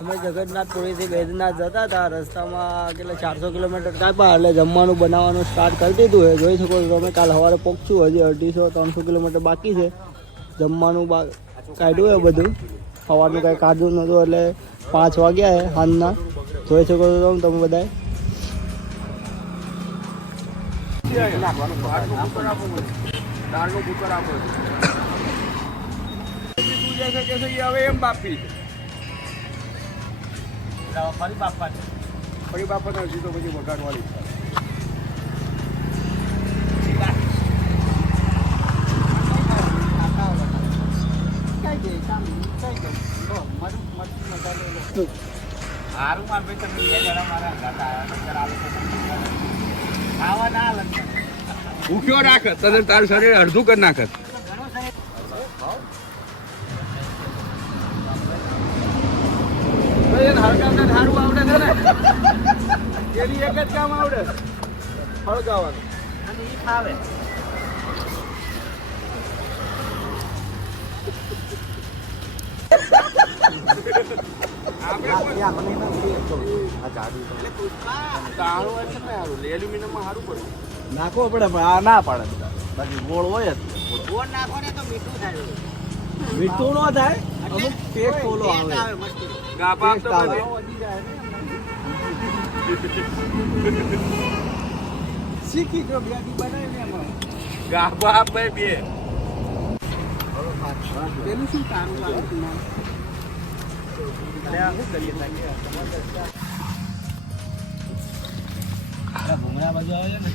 અમે જગન્નાથપુરીથી બૈદ્યનાથ જતા હતા, રસ્તામાં કેટલા 400 કિલોમીટર કાપ્યા એટલે જમવાનું બનાવવાનું સ્ટાર્ટ કરી દીધું છે. જોઈ શકો છો તમે. કાલ સવારે પહોંચશું, હજી 250-300 કિલોમીટર બાકી છે. જમવાનું કાઢ્યું છે બધું. સવારનું કાંઈ કાઢ્યું નહોતું એટલે 5 વાગ્યા છે સાંજના. જોઈ શકો છો તમે બધાએ. એમ બાપી ફરી બાપા નથી તો પછી વગાડવાળી ભૂખ્યો રાખે તને તારું શરીર અડધું કરી નાખે. સારું આવડે છે ને એની એક જ કામ આવડે હળગાવાનું અને એ ખાવે. નાખવો પડે પણ આ ના પાડે બધા. બાકી ગોળ હોય જ ગોળ નાખો ને તો મીઠું થાય. મીઠું ન થાય, અમુક ટેસ્ટ ઓલો આવે. ગાભા તો શીખી જો બ્યાડી બનાવીને એમાં ગાભા આપે બે. પેલું શું તારું લાગે ના શું કરીએ ભૂંગળા બાજુ આવે ને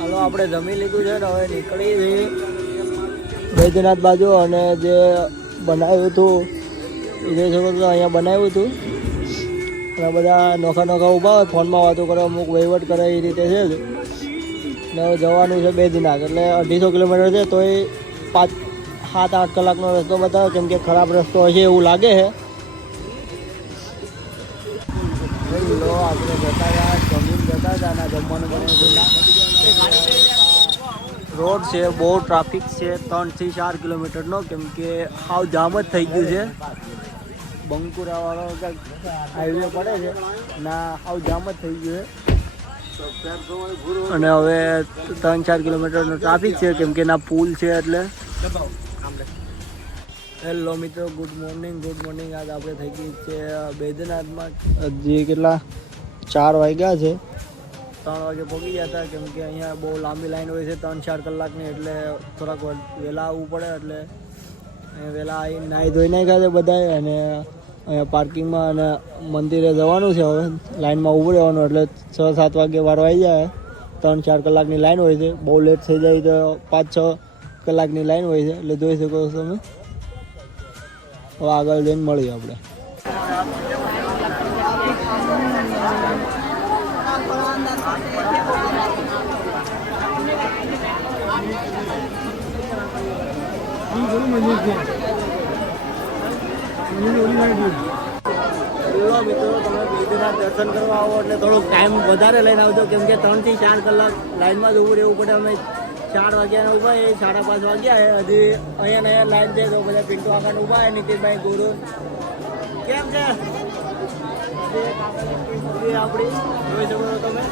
હાલો આપણે જમી લીધું છે ને હવે નીકળી જઈએ બૈદ્યનાથ બાજુ. અને જે બનાવ્યું હતું એ જે છોકરો અહીંયા બનાવ્યું હતું અને બધા નોખા નોખા ઊભા હોય ફોનમાં વાતો કરે, અમુક વહીવટ કરે એ રીતે છે જ. ને હવે જવાનું છે બૈદ્યનાથ એટલે 250 કિલોમીટર છે તો એ 5-7-8 કલાકનો રસ્તો બતાવે કેમ કે ખરાબ રસ્તો હશે એવું લાગે છે. આપણે જતા રહ્યા જમીન જતા હતા અને જમવાનું બનાવ્યું. રોડ છે બહુ ટ્રાફિક છે 3-4 કિલોમીટરનો કેમ કે હાવ જામ જ થઈ ગયું છે. બંકુરાવાળો કંઈક હાઈવે પડે છે ના હાવ જામ જ થઈ ગયું છે. અને હવે 3-4 કિલોમીટરનો ટ્રાફિક છે કેમ કે ના પુલ છે એટલે. હેલો મિત્રો, ગુડ મોર્નિંગ. આજ આપણે થઈ ગઈ છે બૈદ્યનાથમાં. હજી કેટલા 4 વાગ્યા છે. 3 વાગે પહોંચી ગયા હતા કેમ કે અહીંયા બહુ લાંબી લાઈન હોય છે 3-4 કલાકની એટલે થોડાક વહેલા આવવું પડે. એટલે વહેલા આવીને નાહી ધોઈ નાખ્યા છે બધાએ અને અહીંયા પાર્કિંગમાં અને મંદિરે જવાનું છે. હવે લાઈનમાં ઊભું રહેવાનું એટલે 6-7 વાગે વારો આવી જાય. 3-4 કલાકની લાઈન હોય છે. બહુ લેટ થઈ જાય તો 5-6 કલાકની લાઈન હોય છે એટલે જોઈ શકો છો તમે. હવે આગળ જઈને મળીએ આપણે. હેલો મિત્રો, તમે બૈદ્યનાથ દર્શન કરવા આવો એટલે થોડોક ટાઈમ વધારે લઈને આવજો કેમ કે 3-4 કલાક લાઈનમાં જ ઊભું રહેવું પડે. અમે 4 વાગ્યાના ઊભા એ 5:30 વાગ્યા છે. હજી અહીંયા લાઈન છે તો બધા પિન્ટુ આકાને ઊભા છે. નીતિનભાઈ ગુરુ કેમ છે આપણી જોઈ શકો છો તમે.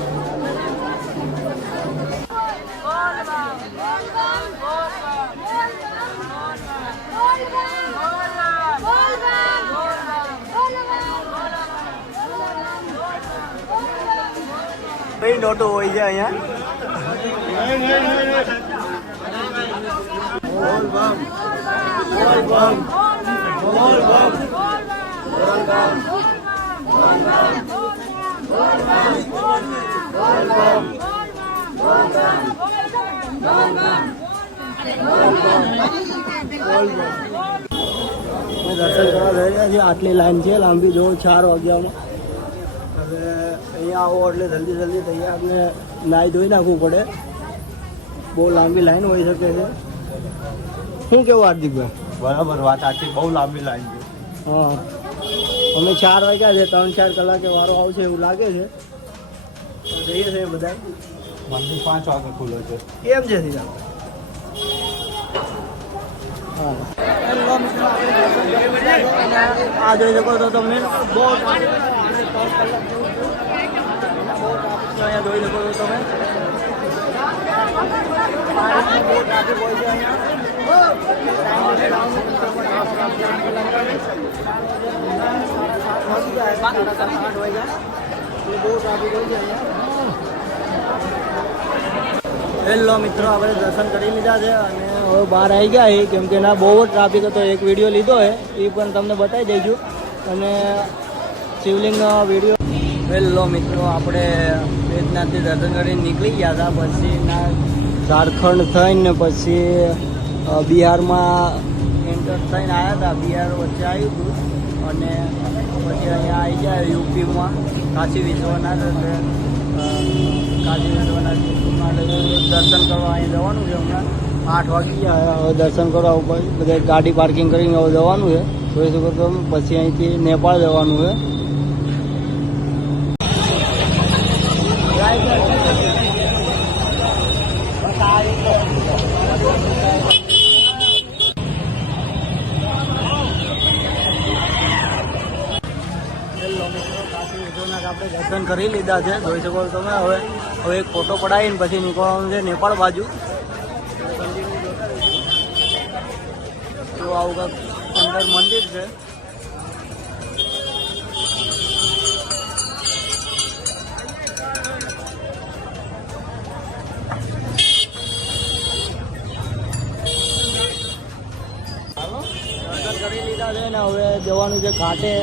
કઈ નોટો હોય છે દર્શન કરવા જઈ રહ્યા છીએ. આટલી લાઈન છે લાંબી જો 4 વાગ્યામાં. હવે અહીંયા આવો એટલે જલ્દી તૈયારને નાહી ધોઈ નાખવું પડે. બહુ લાંબી લાઈન હોઈ શકે છે. શું કેવું હાર્દિકભાઈ? બરાબર વાત આથી બહુ લાંબી લાઈન છે. હા, અમે 4 વાગ્યા છે. 3-4 કલાકે વારો આવશે એવું લાગે છે. જઈએ છે બધા. મંદિર 5 વાગે ખુલે છે. કેમ છે સીધા? હા, હેલો હેલો મિત્રો, આ જોઈ શકો છો તમે બહુ ટ્રાફિક અહીંયા જોઈ શકો છો તમે બહુ ટ્રાફિક હોય છે હેલો મિત્રો, આપણે દર્શન કરી લીધા છે અને હવે બહાર આવી ગયા છે કેમ કે ના બહુ જ ટ્રાફિક હતો. એક વિડીયો લીધો છે એ પણ તમને બતાવી દઈશું અને શિવલિંગનો વિડીયો. હેલો મિત્રો, આપણે વેદનાથથી દર્શન કરીને નીકળી ગયા હતા. પછી ના ઝારખંડ થઈને પછી બિહારમાં એન્ટર થઈને આવ્યા હતા. બિહાર વચ્ચે આવ્યું હતું અને પછી અહીંયા આવી ગયા યુપીમાં કાશી વિશ્વનાથ. કાશી વિશ્વનાથ દર્શન કરવા અહીં જવાનું છે. હમણાં 8 વાગી ગયા. હવે દર્શન કરવા ઉપર બધા ગાડી પાર્કિંગ કરીને હવે જવાનું છે. જોઈ શકો તો પછી અહીંથી નેપાળ જવાનું છે. આપણે દર્શન કરી લીધા છે, જોઈ શકો છો તમે. હવે એક ફોટો પડાવીને પછી નીકળવાનું છે નેપાળ બાજુ. તો આવું કંઈક અંદર મંદિર છે. દર્શન કરી લીધા છે ને હવે જવાનું છે ઘાટે.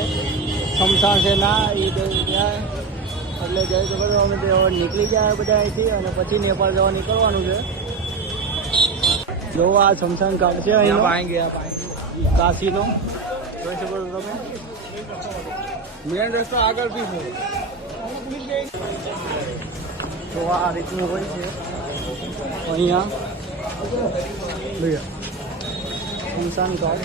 શમશાન છે ના એ ત્યાં એટલે જઈ શકો છો. અમે હવે નીકળી ગયા બધા અહીંથી અને પછી નેપાળ જવા નીકળવાનું છે. જો આ શમશાન ઘાટ છે અહીંયા કાશીનો, જોઈ શકો છો તમે. મેન રસ્તો આગળથી છે. તો આ રીતનું હોય છે અહીંયા શમશાન ઘાટ.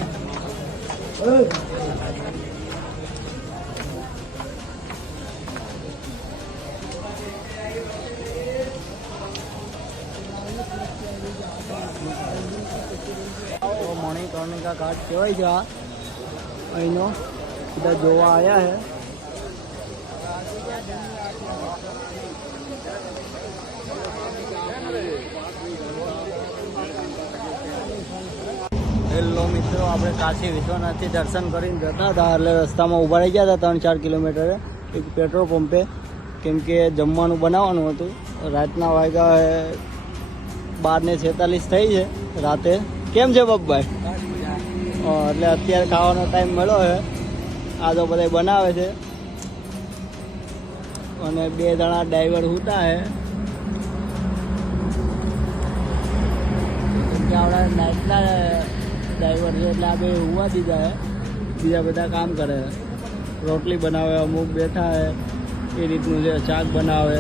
મણિકર્ણિકા ઘાટ કહેવાય છે. આ અહીંનો બધા જોવા આવ્યા છે. હેલો મિત્રો, આપણે કાશી વિશ્વનાથથી દર્શન કરીને જતા હતા એટલે રસ્તામાં ઊભા રહી ગયા હતા 3-4 કિલોમીટરે એક પેટ્રોલ પંપે, કેમ કે જમવાનું બનાવવાનું હતું. રાતના વાગ્યા 12:46 થઈ છે રાતે. કેમ છે બબ્બાઈ? એટલે અત્યારે ખાવાનો ટાઈમ મળ્યો છે. આ તો બધા બનાવે છે અને 2 જણા ડ્રાઈવર સૂતા છે કેમ કે આપણા નાઇટના ડ્રાઈવર છે એટલે આ બે હોવા દીધા છે. બીજા બધા કામ કરે, રોટલી બનાવે, અમુક બેઠા છે એ રીતનું છે, શાક બનાવે.